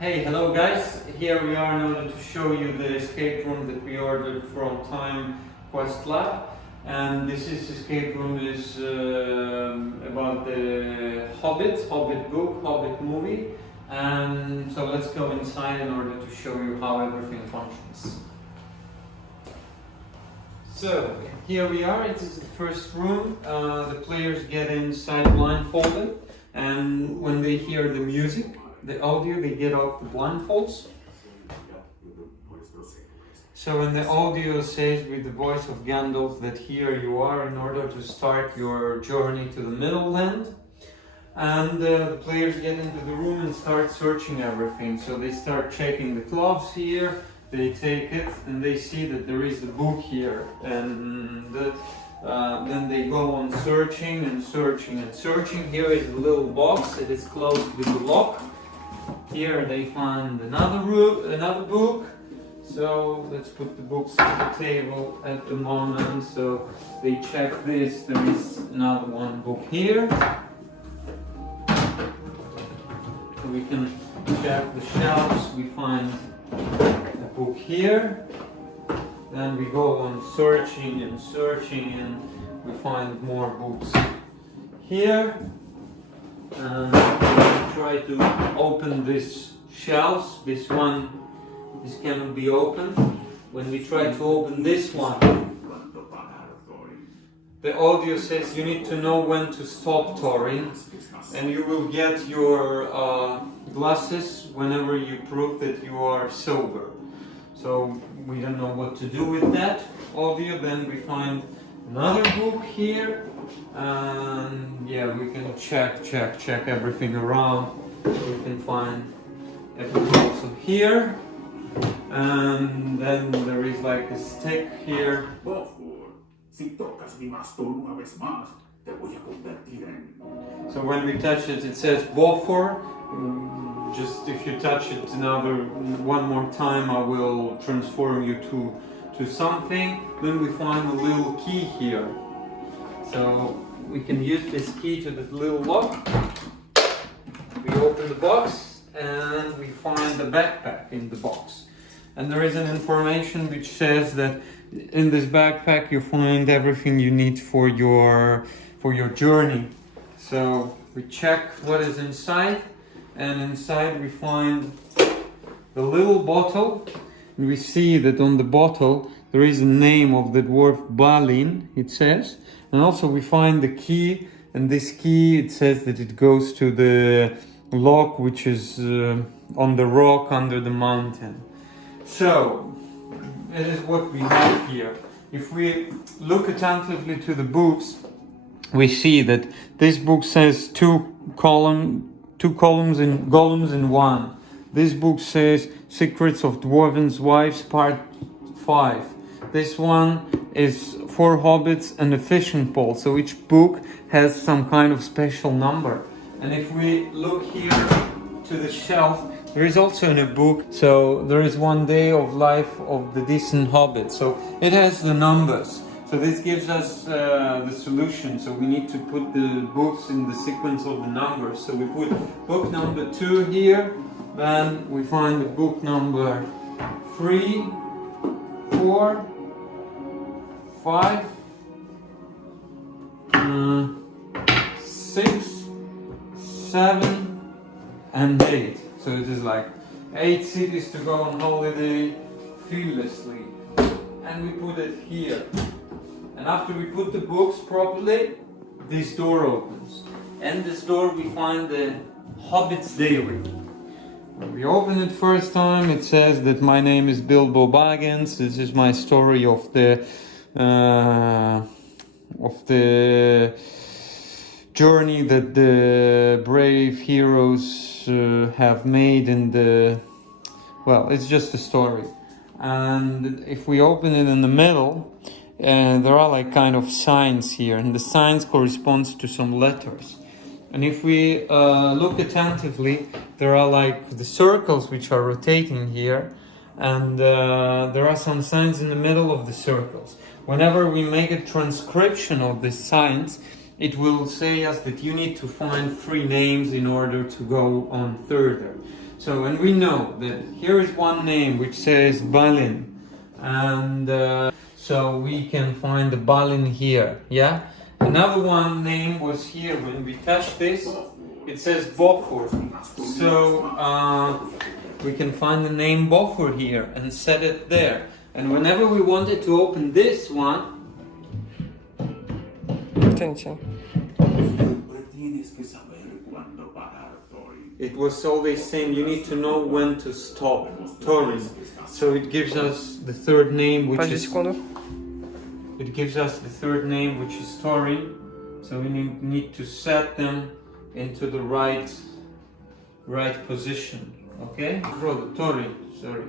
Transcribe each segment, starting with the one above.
Hey, hello guys! Here we are in order to show you the escape room that we ordered from timequestlab. And this escape room is about the Hobbit book, Hobbit movie. And so let's go inside in order to show you how everything functions. So here we are, it is the first room. The players get inside blindfolded, and when they hear the music, the audio, they get off the blindfolds. So when the audio says with the voice of Gandalf that here you are in order to start your journey to the Middle Land. And the players get into the room and start searching everything. So they start checking the cloths here, they take it and they see that there is a book here. And then they go on searching and searching and searching. Here is a little box, it is closed with a lock. Here they find another book. So let's put the books on the table at the moment. So they check this, there is another one book here. So we can check the shelves, we find a book here. Then we go on searching and searching and we find more books here. And we try to open this shelves. This cannot be opened. When we try to open this one, the audio says you need to know when to stop touring, and you will get your glasses whenever you prove that you are sober. So we don't know what to do with that audio. Then we find another book here, and yeah, we can check everything around. We can find a book also here, and then there is like a stick here. So when we touch it, it says Bofor. Just if you touch it one more time, I will transform you to something. Then we find a little key here. So we can use this key to this little lock. We open the box and we find a backpack in the box. And there is an information which says that in this backpack you find everything you need for your journey. So we check what is inside, and inside we find the little bottle. And we see that on the bottle there is a name of the dwarf Balin, it says. And also we find the key, and this key, it says that it goes to the lock which is on the rock under the mountain. So it is what we have here. If we look attentively to the books, we see that this book says two columns in one. This book says Secrets of Dwarven's Wives Part 5. This one is 4 Hobbits and a Fishing Pole. So each book has some kind of special number. And if we look here to the shelf, there is also in a book, so there is 1 day of life of the decent hobbit. So it has the numbers. So this gives us the solution. So we need to put the books in the sequence of the numbers. So we put book number 2 here. Then we find the book number 3, 4, 5, 6, 7, and 8. So it is like 8 cities to go on holiday fearlessly. And we put it here. And after we put the books properly, this door opens. And this door we find the Hobbit's Diary. When we open it first time, it says that my name is Bilbo Baggins. This is my story of the journey that the brave heroes have made in the... Well, it's just a story. And if we open it in the middle, there are like kind of signs here, and the signs corresponds to some letters. And if we look attentively, there are like the circles which are rotating here, and there are some signs in the middle of the circles. Whenever we make a transcription of these signs, it will say us that you need to find 3 names in order to go on further. So, and we know that here is one name which says Balin, and so we can find the Balin here, yeah? Another one name was here. When we touch this, it says Bofor. So we can find the name Bofor here and set it there. And whenever we wanted to open this one, it was always saying you need to know when to stop touring. So it gives us the third name, which is touring. So we need to set them into the right position. Okay? Touring, sorry.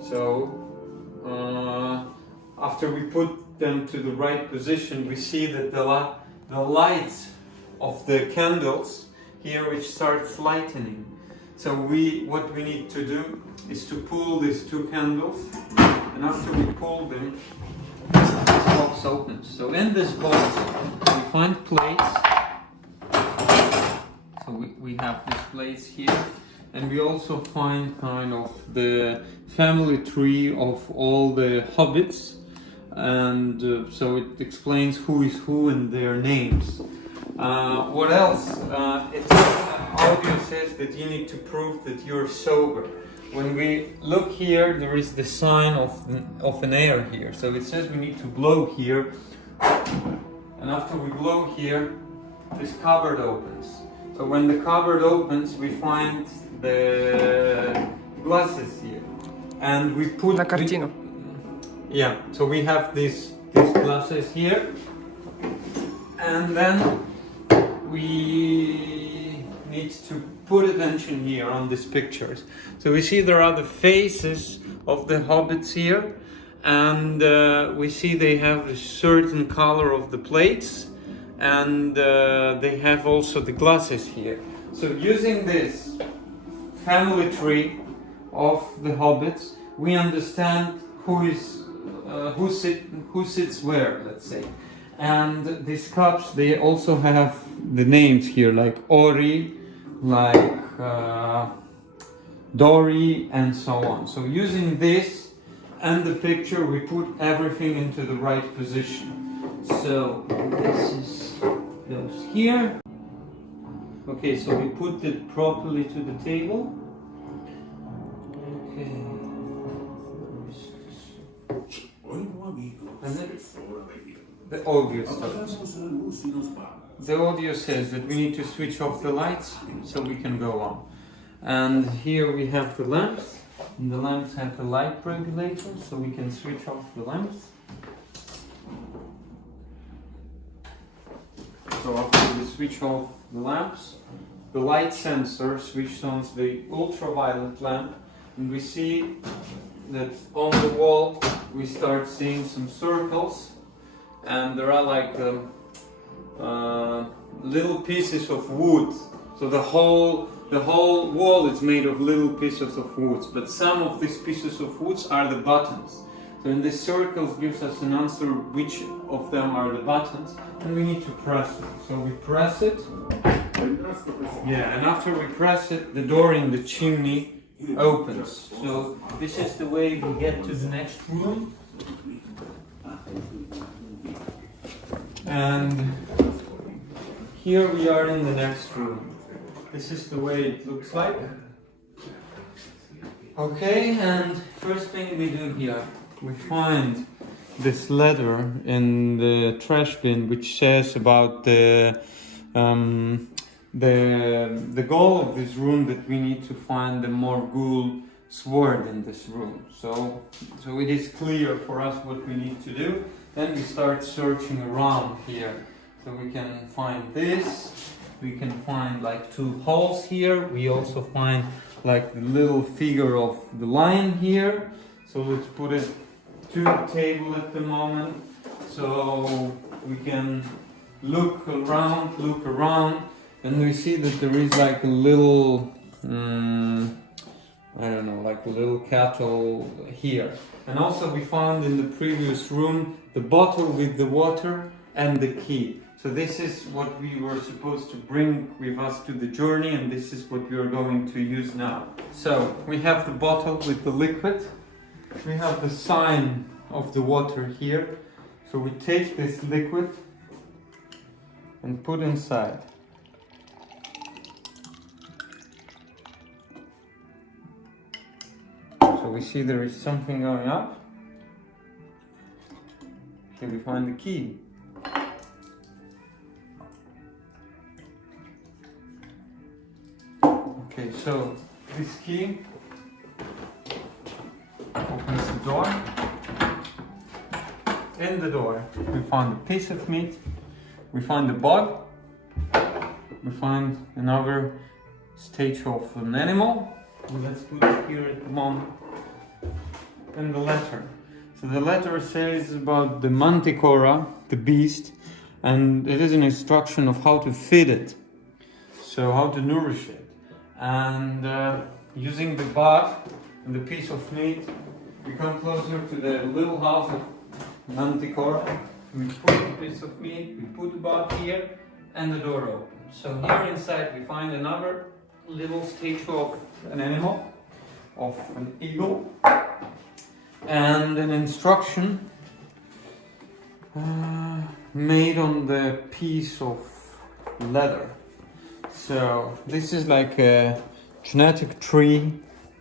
So after we put them to the right position, we see that the lights of the candles here which starts lightening. So what we need to do is to pull these two candles, and after we pull them, this box opens. So in this box we find plates. So we have these plates here, and we also find kind of the family tree of all the hobbits, and so it explains who is who and their names. What else? Audio says that you need to prove that you're sober. When we look here, there is the sign of an air here. So it says we need to blow here, and after we blow here, this cupboard opens. So when the cupboard opens, we find the glasses here, and we put La cartino. Yeah, so we have these glasses here, and then we need to put attention here on these pictures. So we see there are the faces of the hobbits here, and we see they have a certain color of the plates, and they have also the glasses here. So using this family tree of the hobbits, we understand who sits where, let's say. And these cups, they also have the names here, like Ori, like Dori, and so on. So using this and the picture, we put everything into the right position. So this goes here. Okay, so we put it properly to the table. Okay. And then the audio starts. The audio says that we need to switch off the lights so we can go on. And here we have the lamps. And the lamps have the light regulator, so we can switch off the lamps. So after we switch off the lamps, the light sensor switches on the ultraviolet lamp, and we see that on the wall we start seeing some circles, and there are like little pieces of wood. So the whole wall is made of little pieces of wood, but some of these pieces of wood are the buttons. So in these circles gives us an answer which of them are the buttons, and we need to press it. So we press it, yeah, and after we press it, the door in the chimney opens. So this is the way we get to the next room. And here we are in the next room. This is the way it looks like. Okay, and first thing we do here, we find this letter in the trash bin which says about the goal of this room, that we need to find the Morgul sword in this room. So it is clear for us what we need to do. Then we start searching around here. So we can find this. We can find like two holes here. We also find like the little figure of the lion here. So let's put it to the table at the moment. So we can look around, and we see that there is like a little, I don't know, like a little kettle here. And also we found in the previous room the bottle with the water and the key. So this is what we were supposed to bring with us to the journey, and this is what we are going to use now. So we have the bottle with the liquid. We have the sign of the water here. So we take this liquid and put inside. So we see there is something going up. Here we find the key. Okay, so this key opens the door. In the door we find a piece of meat, we find a bug, we find another stage of an animal. Let's put it here at the moment. And the letter. So the letter says about the manticora, the beast, and it is an instruction of how to feed it. So how to nourish it. And using the bug and the piece of meat, we come closer to the little house of manticora. We put the piece of meat, we put the bug here, and the door opens. So here inside we find another little statue of an animal, of an eagle, and an instruction made on the piece of leather. So this is like a genetic tree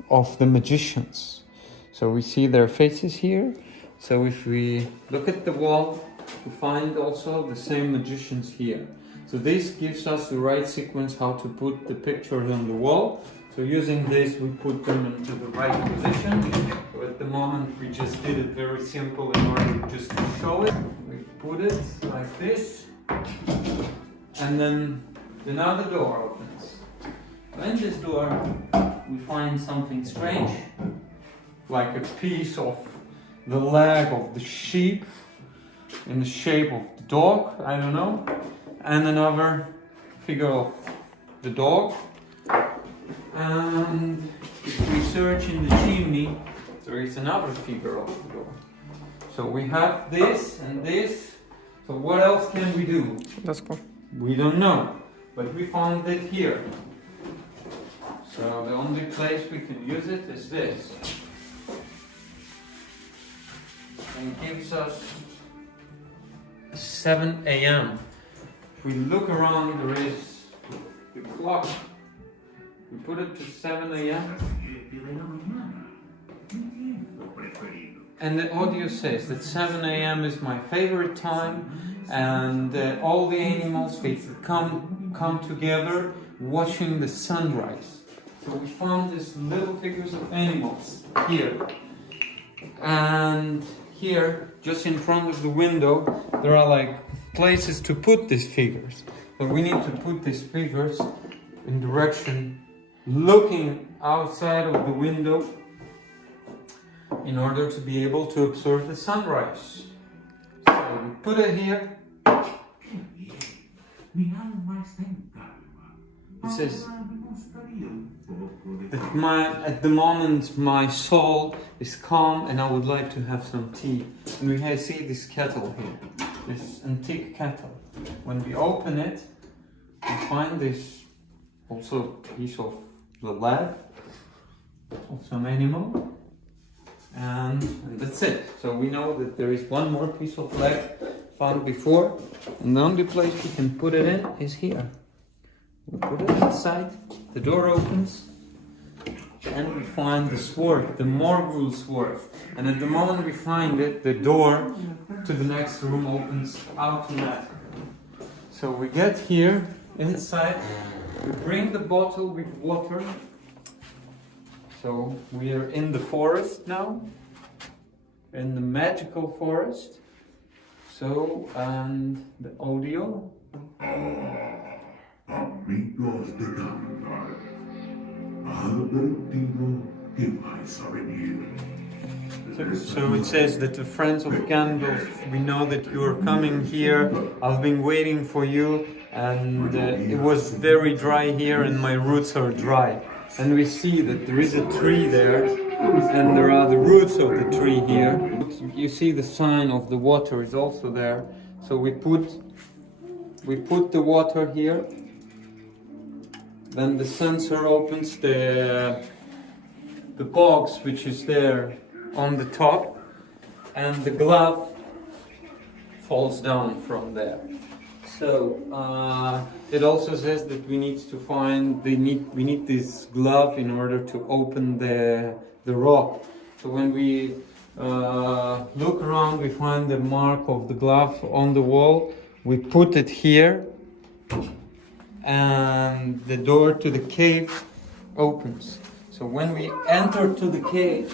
of the magicians. So we see their faces here. So if we look at the wall, we find also the same magicians here. So this gives us the right sequence how to put the pictures on the wall. So using this, we put them into the right position. So at the moment, we just did it very simple in order just to show it. We put it like this, and then now the door opens. So in this door, we find something strange, like a piece of the leg of the sheep in the shape of the dog, I don't know, and another figure of the dog. And if we search in the chimney, there is another figure of the dog. So we have this and this. So what else can we do? That's cool. We don't know, but we found it here. So the only place we can use it is this. And it gives us 7 a.m. If we look around, there is the clock. We put it to 7 a.m. And the audio says that 7 a.m. is my favorite time, and all the animals, they come together watching the sunrise. So we found these little figures of animals here. And here, just in front of the window, there are like places to put these figures. But we need to put these figures in direction looking outside of the window in order to be able to observe the sunrise. So we put it here. It says that at the moment my soul is calm and I would like to have some tea. And we see this kettle here, this antique kettle. When we open it, we find this also piece of the leg of some animal, and that's it. So we know that there is one more piece of leg found before, and the only place we can put it in is here. We put it inside, the door opens, and we find the sword, the Morgul sword. And at the moment we find it, the door to the next room opens automatically. So we get here, inside, we bring the bottle with water. So we are in the forest now, in the magical forest. So, and the audio. Amigos de Gandalf, ha advertido que vais a venir. So it says that the friends of Gandalf, we know that you are coming here. I've been waiting for you, and it was very dry here, and my roots are dry. And we see that there is a tree there, and there are the roots of the tree here. You see the sign of the water is also there. So we put we put the water here, then the sensor opens the box which is there on the top, and the glove falls down from there. So it also says that we need to find we need this glove in order to open the rock. So when we look around, we find the mark of the glove on the wall. We put it here, and the door to the cave opens. So when we enter to the cave,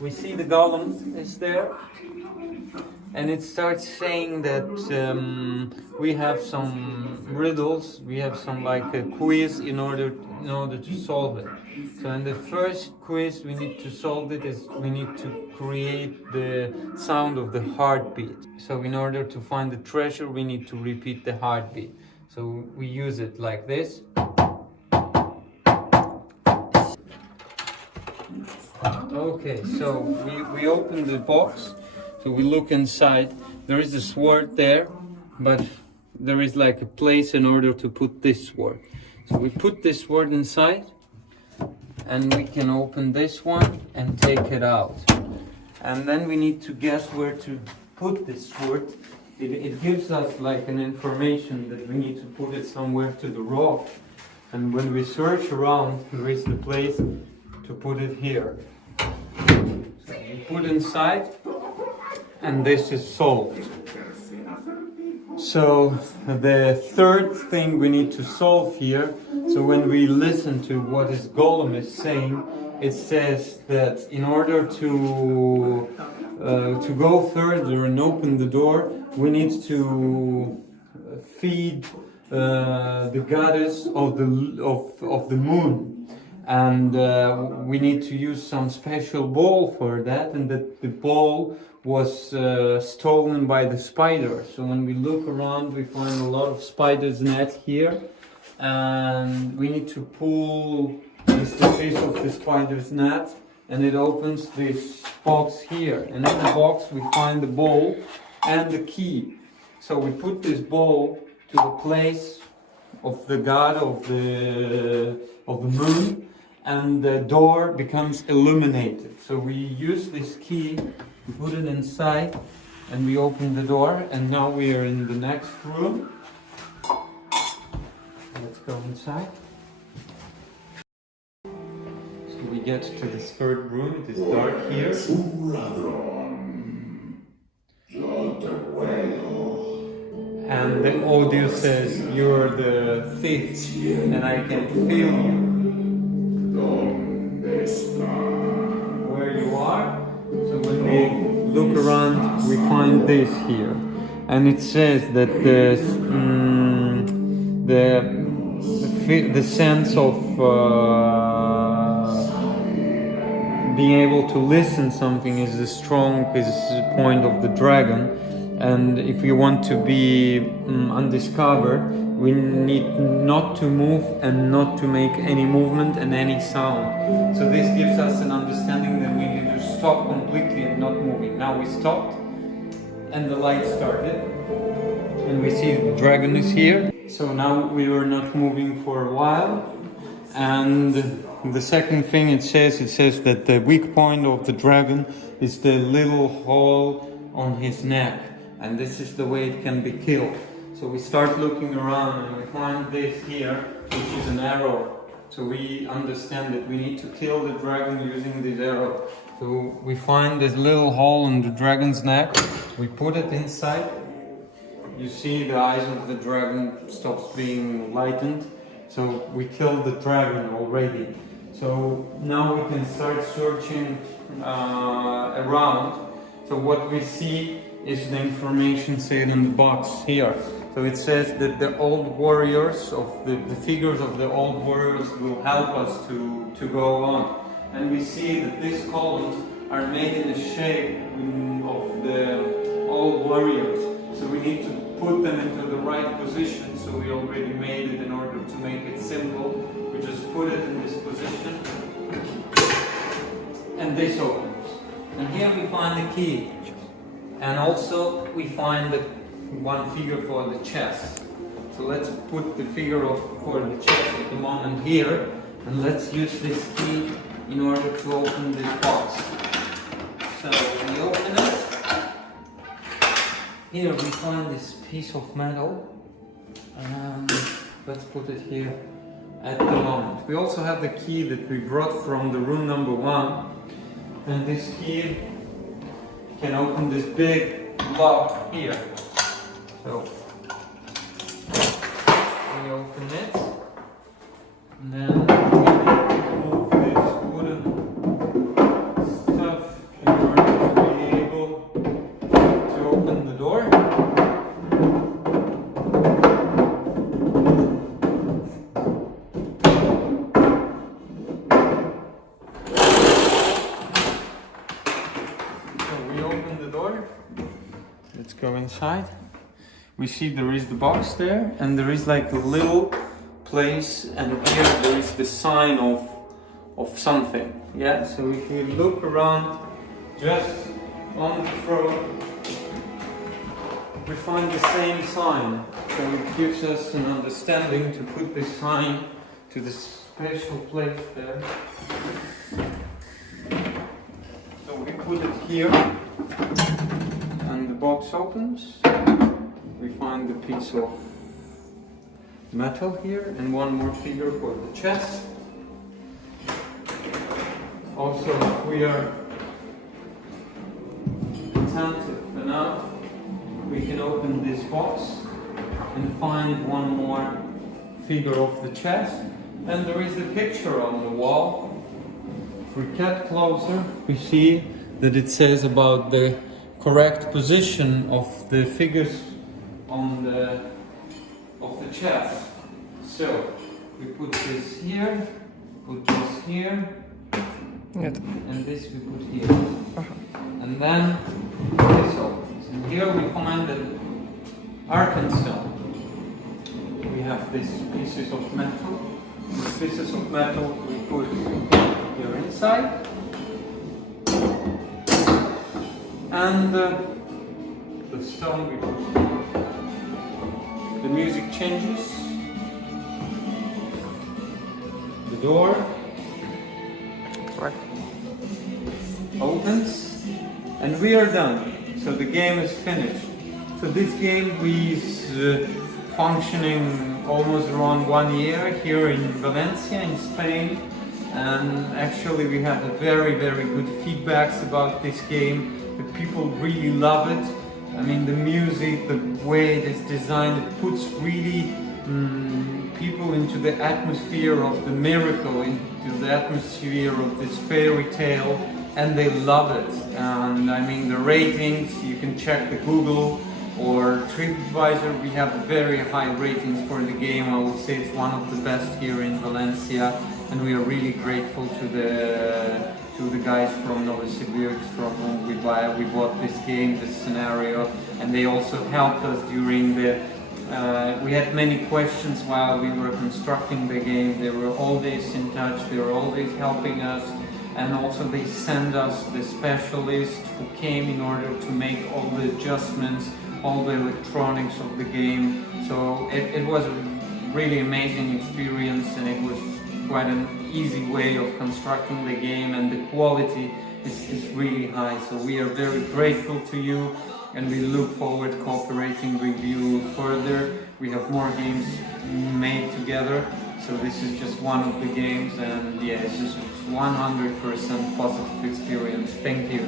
we see the Gollum is there, and it starts saying that we have some riddles, we have some like a quiz in order to solve it. So in the first quiz we need to solve it is we need to create the sound of the heartbeat. So in order to find the treasure we need to repeat the heartbeat. So we use it like this. Okay, so we open the box, so we look inside. There is a sword there, but there is like a place in order to put this sword. So we put this sword inside, and we can open this one and take it out. And then we need to guess where to put this sword. It gives us like an information that we need to put it somewhere to the rock. And when we search around, there is the place to put it here. So we put inside, and this is solved. So the third thing we need to solve here, so when we listen to what is Gollum is saying, it says that in order to go further and open the door, we need to feed the goddess of the moon, and we need to use some special ball for that, and that the ball was stolen by the spider. So when we look around, we find a lot of spiders' net here, and we need to pull this piece of the spider's net, and it opens this box here. And in the box we find the ball and the key. So we put this ball to the place of the god of the moon, and the door becomes illuminated. So we use this key, we put it inside, and we open the door, and now we are in the next room. Let's go inside. So we get to this third room. It is dark here. And the audio says, "You're the thief, and I can feel you." Where you are. So when we look around, we find this here, and it says that the sense of being able to listen something is the strongest point of the dragon. And if we want to be undiscovered, we need not to move and not to make any movement and any sound. So this gives us an understanding that we need to stop completely and not moving. Now we stopped, and the light started, and we see the dragon is here. So now we were not moving for a while. And the second thing it says that the weak point of the dragon is the little hole on his neck. And this is the way it can be killed. So we start looking around, and we find this here, which is an arrow. So we understand that we need to kill the dragon using this arrow. So we find this little hole in the dragon's neck, we put it inside. You see the eyes of the dragon stops being lightened. So we killed the dragon already. So now we can start searching around. So what we see is the information said in the box here. So it says that the old warriors, of the figures of the old warriors will help us to go on. And we see that these columns are made in the shape of the old warriors. So we need to put them into the right position. So we already made it in order to make it simple. We just put it in this position, and this opens. And here we find the key. And also we find one figure for the chest. So let's put the figure for the chest at the moment here, and let's use this key in order to open this box. So we open it. Here we find this piece of metal. Let's put it here at the moment. We also have the key that we brought from the room number 1, and this key can open this big lock here. So we open it, and then we remove this wooden stuff in order to be able to open the door. So we open the door. Let's go inside. We see there is the box there, and there is like a little place, and here there is the sign of something. Yeah, so if we look around just on the floor, we find the same sign. So it gives us an understanding to put this sign to the special place there. So we put it here, and the box opens. We find the piece of metal here, and one more figure for the chest. Also, if we are attentive enough, we can open this box and find one more figure of the chest. And there is a picture on the wall. If we get closer, we see that it says about the correct position of the figures on the chest. So we put this here, put this here, and this we put here. And then this opens. And here we find the Arkansas. We have these pieces of metal. These pieces of metal we put here inside. And the stone we put here. The music changes. The door opens, and we are done. So the game is finished. So this game is functioning almost around 1 year here in Valencia, in Spain. And actually we had very good feedbacks about this game. The people really love it. I mean, the music, the way it is designed, it puts really people into the atmosphere of the miracle, into the atmosphere of this fairy tale, and they love it. And I mean, the ratings, you can check the Google or TripAdvisor, we have very high ratings for the game. I will say it's one of the best here in Valencia, and we are really grateful to the guys from Novosibirsk, from whom we bought this game, this scenario, and they also helped us during the we had many questions while we were constructing the game. They were always in touch, they were always helping us, and also they sent us the specialist who came in order to make all the adjustments, all the electronics of the game. So it was a really amazing experience, and it was quite an easy way of constructing the game, and the quality is really high. So we are very grateful to you, and we look forward to cooperating with you further. We have more games made together, so this is just one of the games, and yeah, it's just 100% positive experience. Thank you.